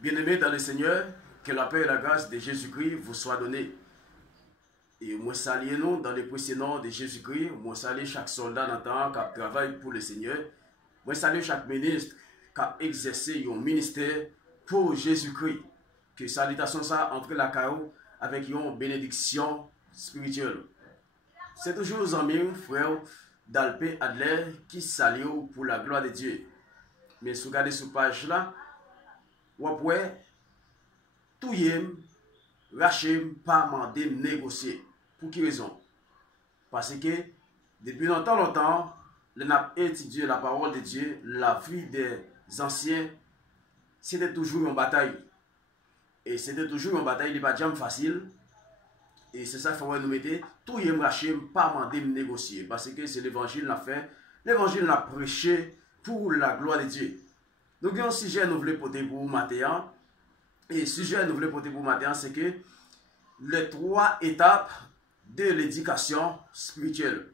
Bien-aimés dans le Seigneur, que la paix et la grâce de Jésus-Christ vous soient données. Et moi salue nous dans le précieux nom de Jésus-Christ. Moi salue chaque soldat dans temps qui travaille pour le Seigneur. Moi salue chaque ministre qui a exercé un ministère pour Jésus-Christ. Que salutation ça entre la carreau avec une bénédiction spirituelle. C'est toujours aux amis, frère d'Alpé Adler qui salue pour la gloire de Dieu. Mais si vous regardez cette page là, vous pouvez tout yem, Rachem, pas mandé négocier. Pour quelle raison? Parce que depuis longtemps, on a étudié la parole de Dieu, la vie des anciens, c'était toujours une bataille. Et c'était toujours une bataille, il n'est pas jamais facile. Et c'est ça qu'il faut nous mettre. Tout yem Rachem, pas mandé négocier. Parce que c'est l'évangile l'a fait. L'évangile l'a prêché pour la gloire de Dieu. Donc, il y a un sujet que nous voulons porter pour matin. Et le sujet que nous voulons porter pour matin, c'est que les 3 étapes de l'éducation spirituelle.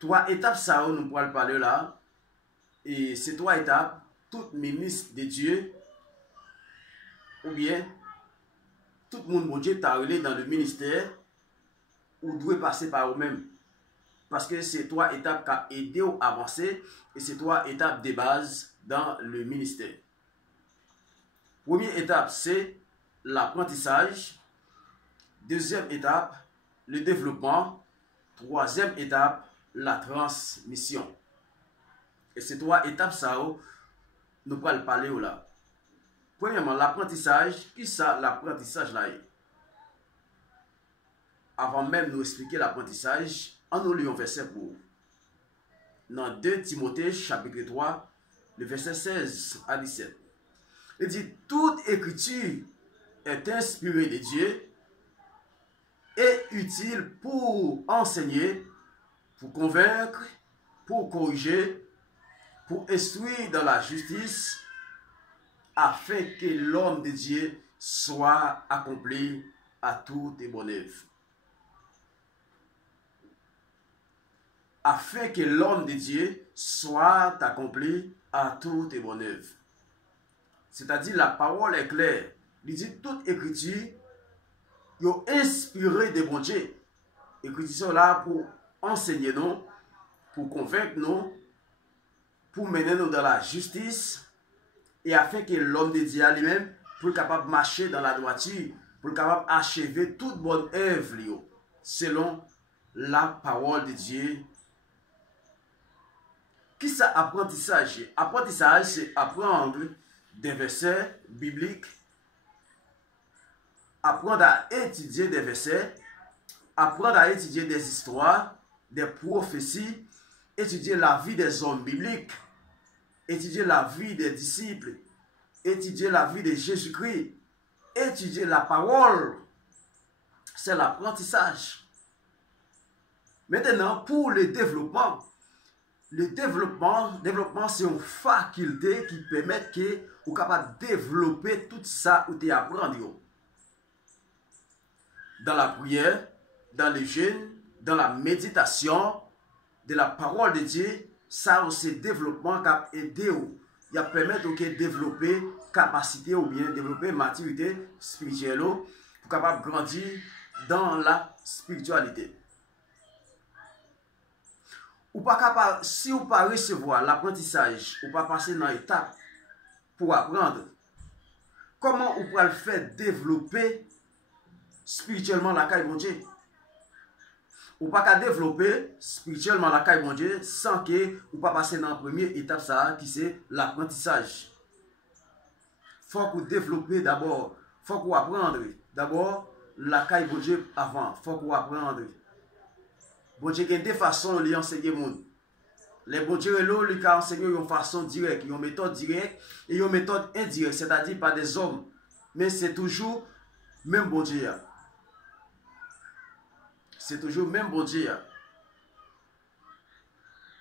3 étapes, ça, nous pourrons parler là. Et ces 3 étapes, tout ministre de Dieu, ou bien tout le monde, bon Dieu, t'a relé dans le ministère, ou doit passer par eux-mêmes. Parce que c'est 3 étapes qui ont aidé à avancer et c'est 3 étapes de base dans le ministère. Première étape, c'est l'apprentissage. Deuxième étape, le développement. Troisième étape, la transmission. Et ces 3 étapes, ça, nous allons parler là. Premièrement, l'apprentissage. Qui ça, l'apprentissage là? Avant même de nous expliquer l'apprentissage, nous lisons un verset pour dans 2 Timothée chapitre 3, le verset 16 à 17. Il dit, toute écriture est inspirée de Dieu et utile pour enseigner, pour convaincre, pour corriger, pour instruire dans la justice, afin que l'homme de Dieu soit accompli à toute bonne œuvre. Afin que l'homme de Dieu soit accompli à toute bonne œuvre. C'est-à-dire, la parole est claire. Il dit, toute écriture est inspirée de bon Dieu. Écriture là pour enseigner nous, pour convaincre nous, pour mener nous dans la justice, et afin que l'homme de Dieu lui-même soit capable de marcher dans la droiture, pour capable d'achever toute bonne œuvre, selon la parole de Dieu. Qui ça apprentissage? Apprentissage, c'est apprendre des versets bibliques, apprendre à étudier des versets, apprendre à étudier des histoires, des prophéties, étudier la vie des hommes bibliques, étudier la vie des disciples, étudier la vie de Jésus-Christ, étudier la parole. C'est l'apprentissage. Maintenant, pour le développement, c'est une faculté qui permet que vous soyez capable de développer tout ça que vous apprenez. Dans la prière, dans le jeûne, dans la méditation de la parole de Dieu, ça c'est développement qui a aidé vous. Il permet de développer capacité ou bien développer maturité spirituelle pour capable grandir dans la spiritualité. Ou pas capable, si vous ne pas recevoir l'apprentissage, ou pas passer dans l'étape pour apprendre, comment vous pouvez le faire développer spirituellement la caille bon Dieu? Ou pas qu'à développer spirituellement la caille bon Dieu sans que vous pas passer dans la première étape ça qui c'est l'apprentissage. Faut que vous développez d'abord, faut que vous apprendre d'abord la caille bon Dieu avant, faut que vous apprendre. Bon Dieu, il y a 2 façons de enseigner le monde. Les bon Dieu, ils enseignent de façon directe, une méthode directe et une méthode indirecte, c'est-à-dire par des hommes. Mais c'est toujours même bon Dieu. C'est toujours même bon Dieu.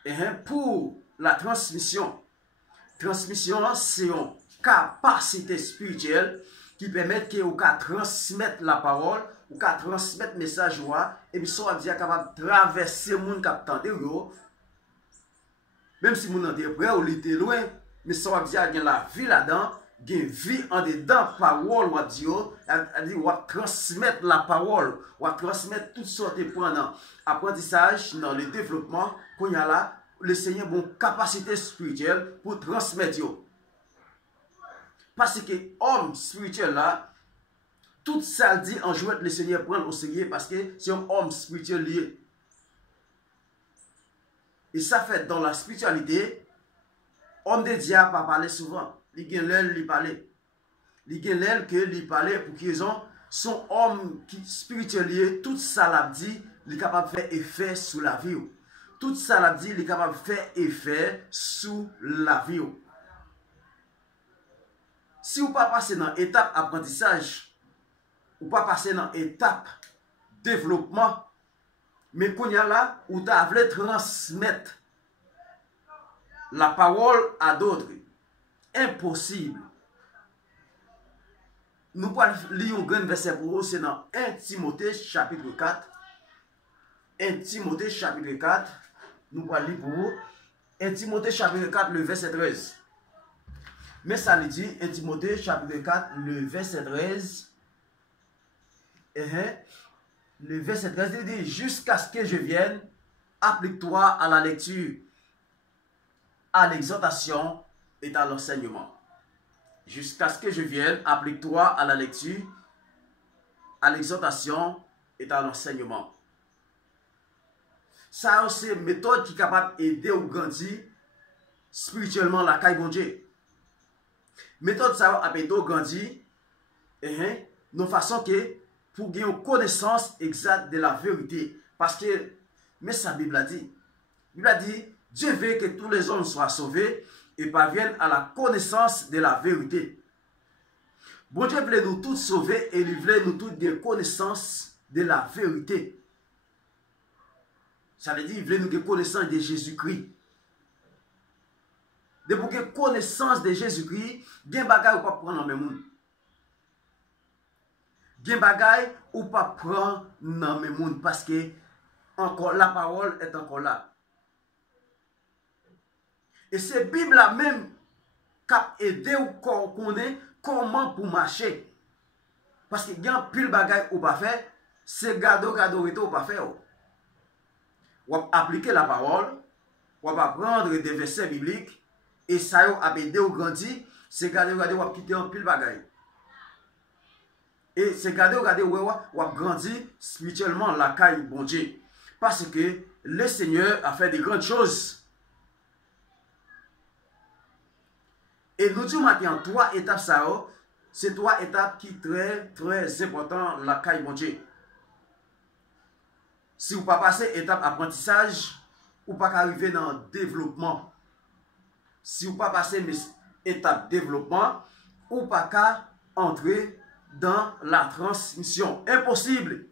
Et pour la transmission, c'est une capacité spirituelle qui permet que vous transmettre la parole, ou qu'à transmettre message et puis soit bien capable de traverser le monde qui attendait même si mon est près ou était loin, mais soit bien la vie là-dedans gen vie en dedans parole ou dit ou transmettre la parole, ou transmettre toutes sortes de points apprentissage dans le développement qu'on y a là, le Seigneur bon capacité spirituelle pour transmettre yo. Parce que homme spirituel là, tout ça dit en jouet le Seigneur prend au sérieux parce que c'est un homme spirituel lié. Et ça fait dans la spiritualité, homme de Dieu pas parler souvent. Il y a l'aile lui parler. Il y a l'aile que lui parler pour qu'ils ont son homme qui spirituel lié, tout ça l'a dit, il est capable de faire effet sur la vie. Tout ça l'a dit, il est capable de faire effet sur la vie. Si vous pas passer dans l'étape apprentissage, ou pas passer dans l'étape développement, mais qu'on y a là, où tu as voulu transmettre la parole à d'autres, impossible. Nous pouvons lire un grand verset pour vous, c'est dans 1 Timothée chapitre 4. 1 Timothée chapitre 4, nous pouvons lire pour vous. 1 Timothée chapitre 4, le verset 13. Mais ça nous dit, 1 Timothée chapitre 4, le verset 13. Le verset 13 il dit, jusqu'à ce que je vienne, applique-toi à la lecture, à l'exhortation et à l'enseignement. Jusqu'à ce que je vienne, applique-toi à la lecture, à l'exhortation et à l'enseignement. Ça, c'est une méthode qui est capable d'aider ou grandir spirituellement la caille bon Dieu. Méthode ça a aider ou grandir de façon que pour gagner une connaissance exacte de la vérité. Parce que, mais sa Bible a dit, Dieu veut que tous les hommes soient sauvés et parviennent à la connaissance de la vérité. Bon Dieu voulait nous tous sauver et il voulait nous tous des connaissances de la vérité. Ça veut dire qu'il voulait nous des connaissances de Jésus-Christ. De pour que connaissance de Jésus-Christ, gen bagay ou pas prendre dans même monde. Gen bagay ou pas prendre dans même monde parce que encore la parole est encore là. Et c'est Bible là même qui a aidé ou connaît comment pour marcher. Parce que il y a pile bagay ou pas faire, c'est gado ou pas faire. Ou appliquer la parole, ou apprendre des versets bibliques et ça yo a aidé ou grandi, c'est gado ou quitter un pile bagay. Et c'est gado ou grandi spirituellement la caille bon Dieu. Parce que le Seigneur a fait de grandes choses. Et nous disons maintenant, 3 étapes ça, c'est 3 étapes qui sont très importantes la caille bon Dieu. Si vous ne passez pas étape apprentissage, vous ne pouvez pas arriver dans le développement. Si vous ne passez pas étape développement, vous ne pouvez pas entrer dans la transmission. Impossible.